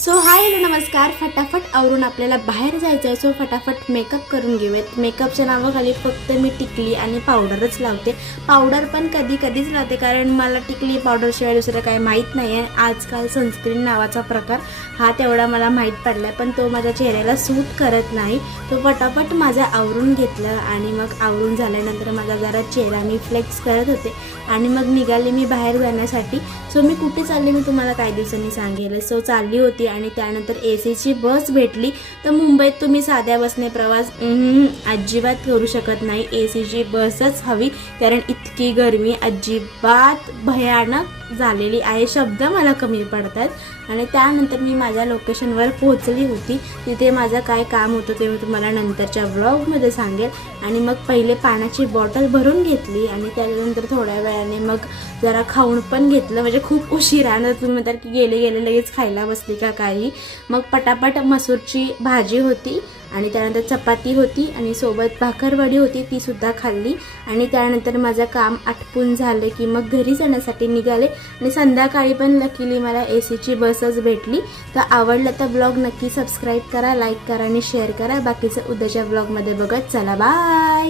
So hi hello नमस्कार. फटाफट आवरून आपल्याला बाहेर जायचं आहे. सो फटाफट मेकअप करून घेऊयात. मेकअपच्या नावाखाली फक्त मी टिकली आणि पावडरच लावते. पावडर पण कधीच लावते, कारण मला टिकली पावडरशिवाय दुसरं काही माहीत नाही आहे. आजकाल सनस्क्रीन नावाचा प्रकार हा तेवढा मला माहीत पडला आहे, पण तो माझ्या चेहऱ्याला सूट करत नाही. तो फटाफट माझा आवरून घेतलं आणि मग आवरून झाल्यानंतर माझा जरा चेहरा मी फ्लेक्स करत होते आणि मग निघाले मी बाहेर जाण्यासाठी. सो मी कुठे चालले मी तुम्हाला काही दिवसांनी सांगेल. सो चालली होती आणि त्यानंतर एसीची बस भेटली. तर मुंबईत तुम्ही साध्या बसने प्रवास अजिबात करू शकत नाही. एसीची बसच हवी, कारण इतकी गरमी अजिबात भयानक झालेली आहे. शब्द मला कमी पडतात. आणि त्यानंतर मी माझ्या लोकेशनवर पोहोचली होती. तिथे माझं काय काम होतं ते मी तुम्हाला नंतरच्या व्लॉगमध्ये सांगेल. आणि मग पहिले पाण्याची बॉटल भरून घेतली आणि त्यानंतर थोड्या वेळाने मग जरा खाऊन पण घेतलं. म्हणजे खूप उशिरानं तुम्ही म्हणतात की गेले लगेच खायला बसली का काही. मग पटापट मसूरची भाजी होती आणि त्यानंतर चपाती होती आणि सोबत भाकरवडी होती, ती सुद्धा खाल्ली. आणि त्यानंतर माझं काम आटपून झालं की मग घरी जाण्यासाठी निघाले. आणि संध्याकाळी पण लकीली मला एसीची बसच भेटली. तर आवडलं तर ब्लॉग नक्की सबस्क्राईब करा, लाईक करा आणि शेअर करा. बाकीचं उद्याच्या ब्लॉगमध्ये बघत चला, बाय.